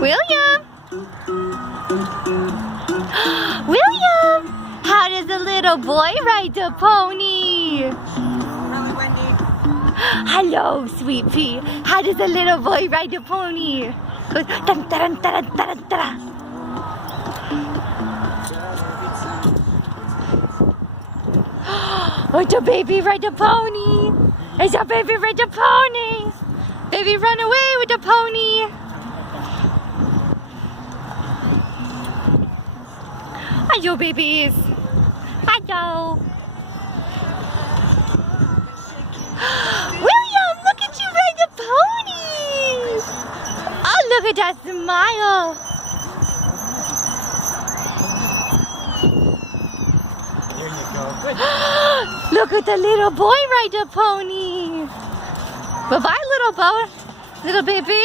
William! William! How does a little boy ride a pony? Really, Wendy? Hello, sweet pea. How does a little boy ride a pony? Goes dun dun dun dun dun dun. What's a baby ride a pony? Is a baby ride a pony? Baby run away with the pony. Hello, babies. Hello. William, look at you ride the pony. Oh, look at that smile. There you go. Good. Look at the little boy ride a pony. Bye-bye, little baby.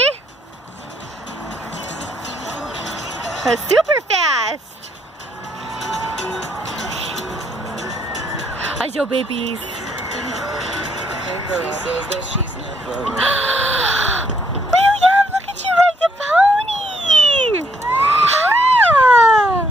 Super fast. Hello, babies. She says that she's never. William, look at you ride the pony. Ah.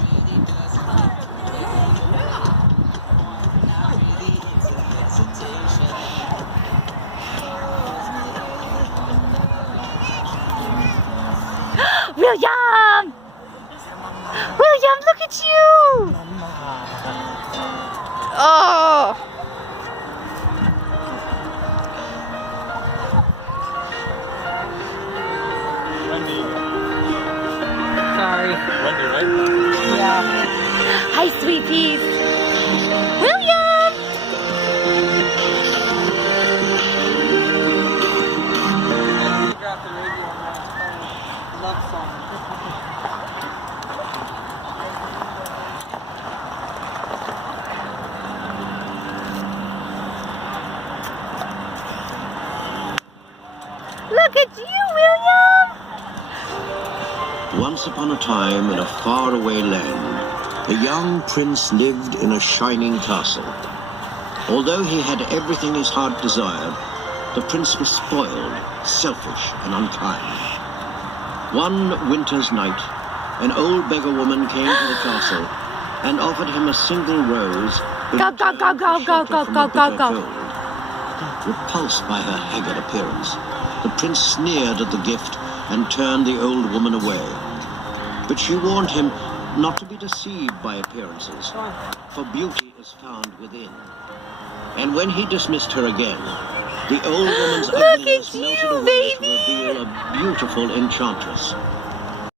William! William, look at you! Oh! Wendy. Sorry. Wendy, right? Yeah. Hi, sweet peas. William! You got the radio on that love song. Look at you, William! Once upon a time, in a faraway land, a young prince lived in a shining castle. Although he had everything his heart desired, the prince was spoiled, selfish, and unkind. One winter's night, an old beggar woman came to the castle and offered him a single rose. Go, go, go, go, go, go, go, go, go. Repulsed by her haggard appearance, the prince sneered at the gift and turned the old woman away. But she warned him not to be deceived by appearances, for beauty is found within. And when he dismissed her again, the old woman's Look ugliness at melted you, away baby. to reveal a beautiful enchantress.